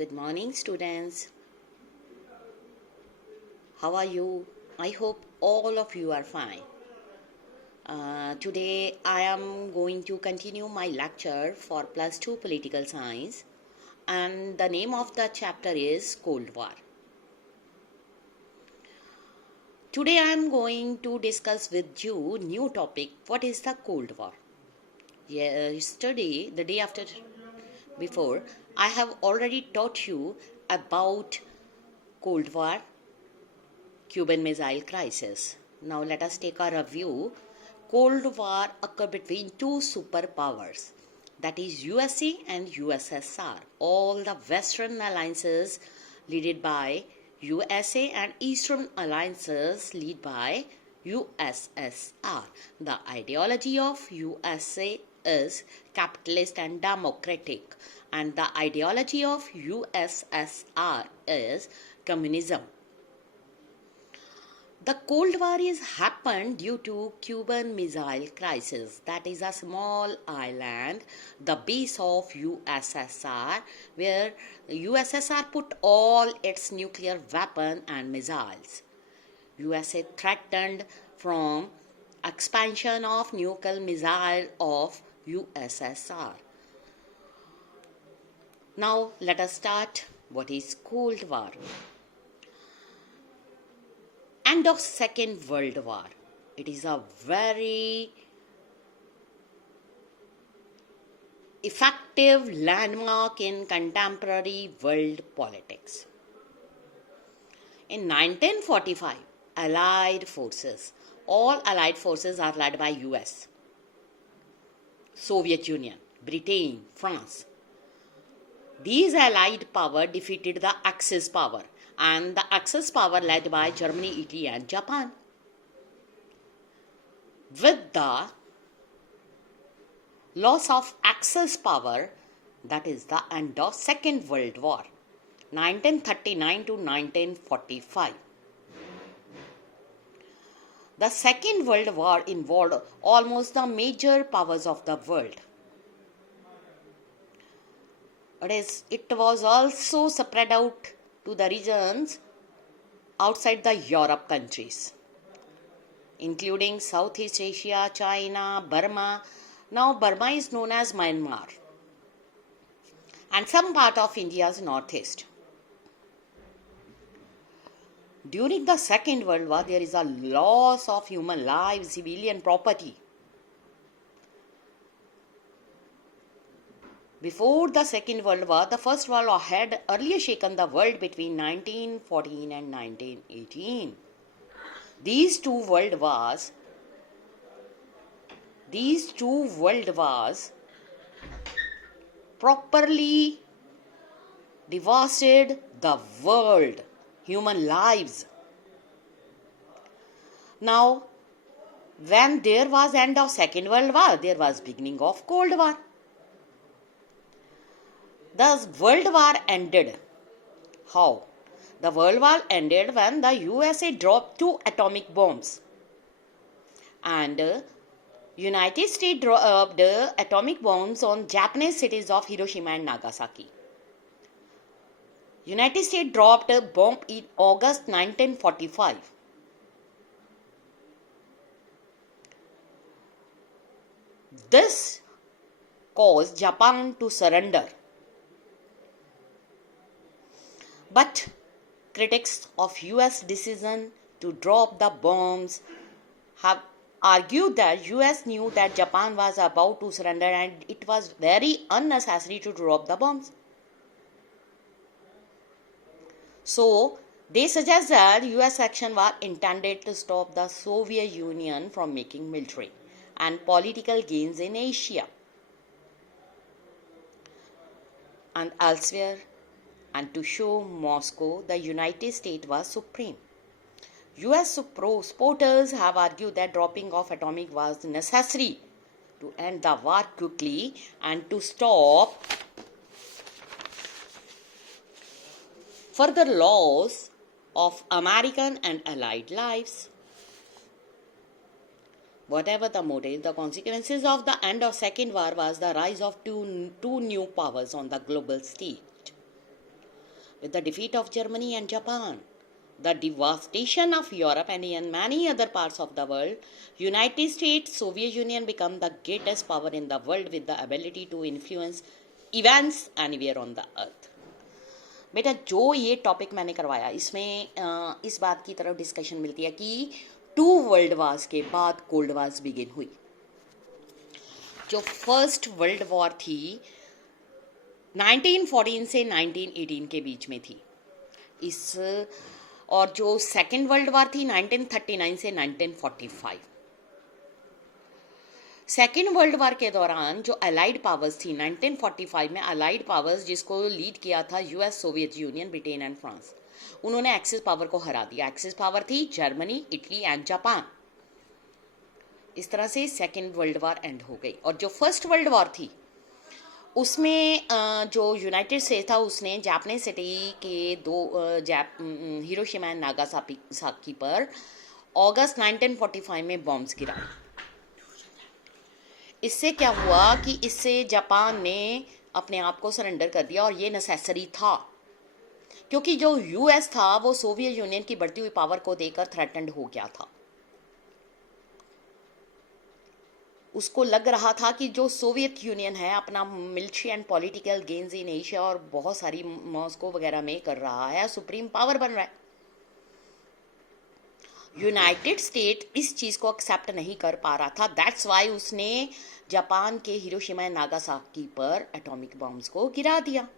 Good morning, students. How are you? I hope all of you are fine. Today, I am going to continue my lecture for Plus 2 Political Science, and the name of the chapter is Cold War. Today, I am going to discuss with you new topic. What is the Cold War? Yesterday, the day after before, I have already taught you about Cold War, Cuban Missile Crisis. Now let us take a review. Cold War occurred between two superpowers, that is USA and USSR. All the Western alliances led by USA and Eastern alliances led by USSR. The ideology of USA is capitalist and democratic, and the ideology of USSR is communism. The Cold War is happened due to Cuban Missile Crisis. That is a small island, the base of USSR, where USSR put all its nuclear weapon and missiles. USA threatened from expansion of nuclear missile of USSR. Now let us start. What is Cold War? End of Second World War. It is a very effective landmark in contemporary world politics. In 1945, all Allied forces are led by US, Soviet Union, Britain, France. These Allied power defeated the Axis power, and the Axis power led by Germany, Italy and Japan. With the loss of Axis power, that is the end of Second World War, 1939 to 1945. The Second World War involved almost the major powers of the world. It was also spread out to the regions outside the Europe countries, including Southeast Asia, China, Burma. Now Burma is known as Myanmar, and some part of India's northeast. During the Second World War, there is a loss of human lives, civilian property. Before the Second World War, the First World War had earlier shaken the world between 1914 and 1918. These two world wars properly devastated the world, human lives. Now, when there was end of Second World War, there was beginning of Cold War. The World War ended. How? The World War ended when the USA dropped 2 atomic bombs, and United States dropped atomic bombs on Japanese cities of Hiroshima and Nagasaki. United States dropped a bomb in August 1945. This caused Japan to surrender. But critics of US decision to drop the bombs have argued that US knew that Japan was about to surrender and it was very unnecessary to drop the bombs. So they suggest that US action was intended to stop the Soviet Union from making military and political gains in Asia and elsewhere, and to show Moscow the United States was supreme. US supporters have argued that dropping of atomic was necessary to end the war quickly and to stop further loss of American and Allied lives. Whatever the motive, the consequences of the end of Second War was the rise of two new powers on the global stage. with the defeat of Germany and Japan, the devastation of Europe and in many other parts of the world, United States, Soviet Union become the greatest power in the world with the ability to influence events anywhere on the earth. बेटा जो ये टॉपिक मैंने करवाया इसमें इस बात की तरफ डिस्कशन मिलती है कि 2 वर्ल्ड वार्स के बाद कोल्ड वार्स बिगिन हुई। जो फर्स्ट वर्ल्ड वॉर थी 1914 से 1918 के बीच में थी और जो सेकेंड वर्ल्ड वॉर थी 1939 से 1945। सेकेंड वर्ल्ड वॉर के दौरान जो अलाइड पावर्स थी 1945 में अलाइड पावर्स जिसको लीड किया था US, Soviet union, Britain and France, उन्होंने एक्सिस पावर को हरा दिया। एक्सिस पावर थी जर्मनी, इटली एंड जापान। इस तरह से सेकेंड वर्ल्ड वॉर एंड हो गई। और जो फर्स्ट वर्ल्ड वॉर थी उसमें जो यूनाइटेड स्टेट्स था उसने जापानीज सिटी के हिरोशिमा एंड नागासाकी पर अगस्त 1945 में बॉम्ब्स गिराए। इससे क्या हुआ कि इससे जापान ने अपने आप को सरेंडर कर दिया और ये नेसेसरी था क्योंकि जो यूएस था वो सोवियत यूनियन की बढ़ती हुई पावर को देकर थ्रेटन्ड हो गया था। उसको लग रहा था कि जो सोवियत यूनियन है अपना military and political gains in Asia और बहुत सारी मॉस्को वगैरह में कर रहा है, सुप्रीम पावर बन रहा है। यूनाइटेड स्टेट इस चीज को एक्सेप्ट नहीं कर पा रहा था। दैट्स वाई उसने जापान के हिरोशिमा एंड नागासाकी पर एटॉमिक बॉम्ब्स को गिरा दिया।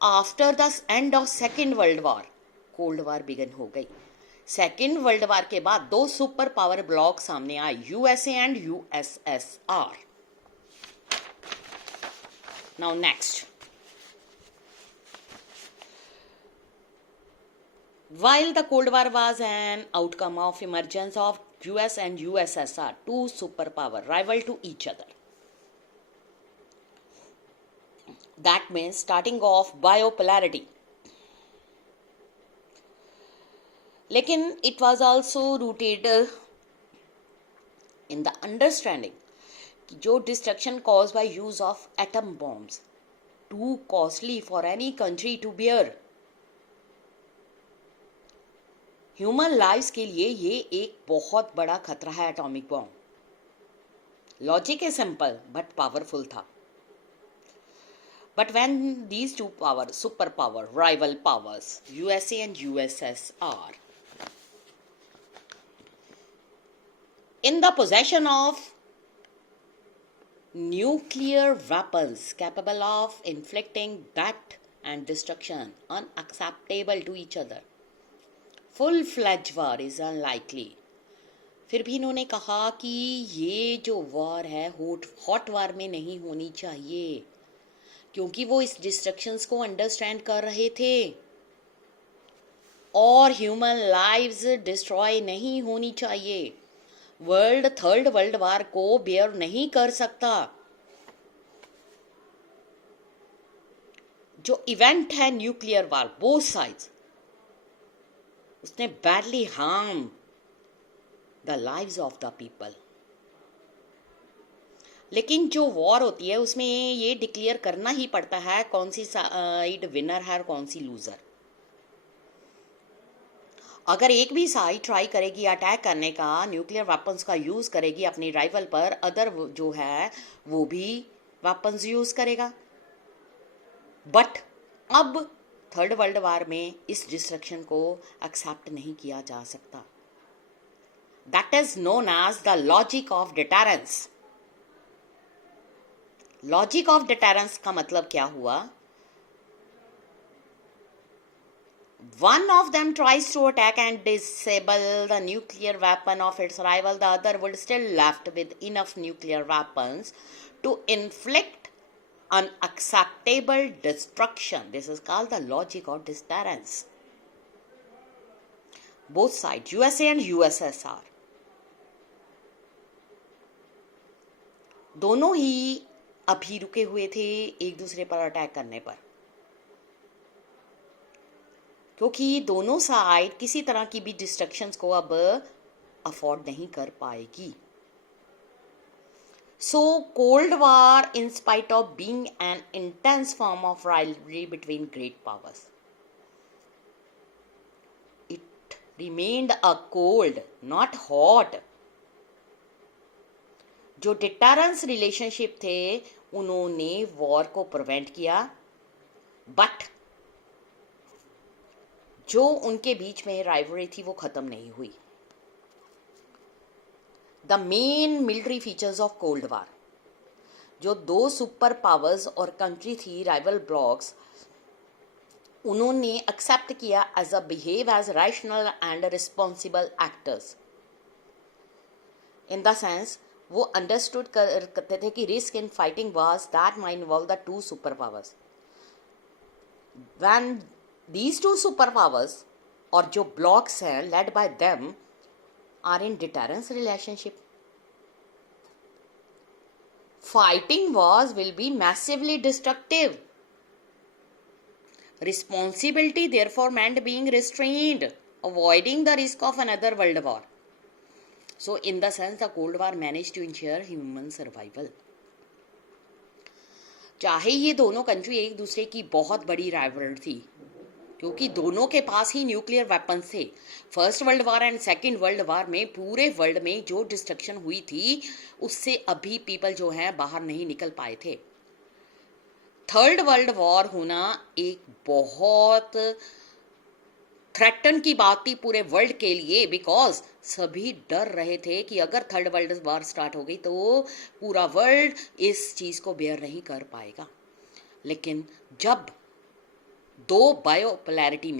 After the end of second world war cold war began हो गई। सेकेंड वर्ल्ड वॉर के बाद 2 सुपर पावर ब्लॉक सामने आए, USA and USSR. Now next, while the Cold War was an outcome of emergence of US and USSR, 2 superpower rival to each other. That means starting off bipolarity. लेकिन it was also rooted in the understanding कि जो destruction caused by use of atom bombs too costly for any country to bear. Human lifes के लिए ये एक बहुत बड़ा खतरा है atomic bomb. Logic is simple but powerful था। But when these 2 power super power rival powers USA and USSR in the possession of nuclear weapons capable of inflicting death and destruction unacceptable to each other, full-fledged war is unlikely. फिर भी इन्होंने कहा कि ये जो वॉर है hot war में नहीं होनी चाहिए क्योंकि वो इस डिस्ट्रक्शंस को अंडरस्टैंड कर रहे थे और ह्यूमन लाइव्स डिस्ट्रॉय नहीं होनी चाहिए। वर्ल्ड थर्ड वर्ल्ड वॉर को बेयर नहीं कर सकता। जो इवेंट है न्यूक्लियर वॉर बोथ साइड्स उसने badly harm the lives of the people. लेकिन जो वॉर होती है उसमें ये डिक्लेयर करना ही पड़ता है कौन सी साइड विनर है और कौन सी लूजर। अगर एक भी साइड ट्राई करेगी अटैक करने का, न्यूक्लियर वेपन्स का यूज करेगी अपनी राइवल पर, अदर जो है वो भी वेपन्स यूज करेगा। बट अब थर्ड वर्ल्ड वॉर में इस डिस्ट्रक्शन को एक्सेप्ट नहीं किया जा सकता। That is known as the logic of deterrence. Logic of deterrence का मतलब क्या हुआ? One of them tries to attack and disable the nuclear weapon of its rival. The other would still left with enough nuclear weapons to inflict unacceptable destruction. This is called the logic of deterrence. Both sides, USA and USSR, दोनों ही अभी रुके हुए थे एक दूसरे पर अटैक करने पर क्योंकि दोनों साइड किसी तरह की भी डिस्ट्रक्शंस को अब अफोर्ड नहीं कर पाएगी। So Cold War, in spite of being an intense form of rivalry between great powers, it remained a cold, not hot. जो डिटरेंस रिलेशनशिप थे उन्होंने वॉर को प्रिवेंट किया, बट जो उनके बीच में राइवलरी थी वो खत्म नहीं हुई. The main military features of cold war, जो दो सुपर पावर्स और कंट्री थी राइवल ब्लॉक्स, उन्होंने एक्सेप्ट किया as a behave as rational and responsible actors. In the sense वो अंडरस्टूड करते थे कि risk in fighting wars that might involve the two superpowers. When these two superpowers और जो blocks हैं led by them are in deterrence relationship, fighting wars will be massively destructive. Responsibility therefore meant being restrained, avoiding the risk of another world war. So in the sense the Cold War managed to ensure human survival. चाहे ये दोनों कंट्री एक दूसरे की बहुत बड़ी राइवल थी, क्योंकि दोनों के पास ही न्यूक्लियर वेपन्स थे. First world war and second world war में पूरे वर्ल्ड में जो डिस्ट्रक्शन हुई थी उससे अभी पीपल जो हैं बाहर नहीं निकल पाए थे. थर्ड वर्ल्ड वॉर होना एक बहुत थ्रेटन की बात थी पूरे वर्ल्ड के लिए, बिकॉज सभी डर रहे थे कि अगर थर्ड वर्ल्ड वॉर स्टार्ट हो गई तो पूरा वर्ल्ड इस चीज को बेयर नहीं कर पाएगा. लेकिन जब दो bipolarity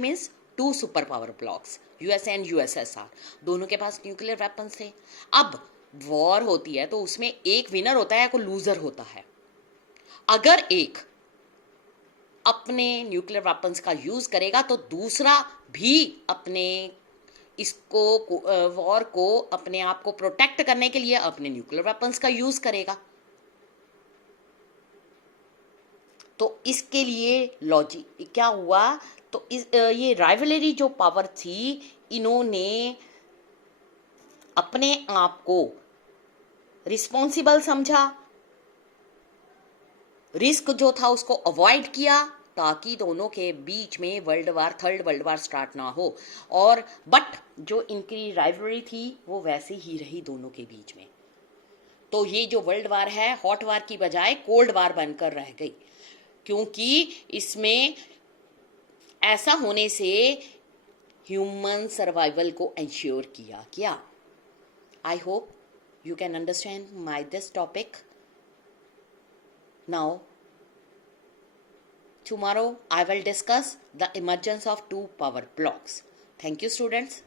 means two super power blocks, USA and USSR, दोनों के पास न्यूक्लियर वेपन्स थे. अब वॉर होती है तो उसमें एक विनर होता है या कोई लूजर होता है. अगर एक अपने न्यूक्लियर वेपन्स का यूज करेगा तो दूसरा भी अपने इसको वॉर को अपने आप को प्रोटेक्ट करने के लिए अपने न्यूक्लियर वेपन्स का यूज करेगा. तो इसके लिए लॉजिक क्या हुआ, तो ये राइवलरी जो पावर थी इन्होंने अपने आप को रिस्पॉन्सिबल समझा, रिस्क जो था उसको अवॉइड किया ताकि दोनों के बीच में थर्ड वर्ल्ड वार स्टार्ट ना हो. और बट जो इनकी राइवलरी थी वो वैसे ही रही दोनों के बीच में. तो ये जो वर्ल्ड वार है हॉट वार की बजाय कोल्ड वार बनकर रह गई, क्योंकि इसमें ऐसा होने से ह्यूमन सर्वाइवल को इंश्योर किया गया. I hope you can understand this topic. Now tomorrow I will discuss the emergence of two power blocks. Thank you students.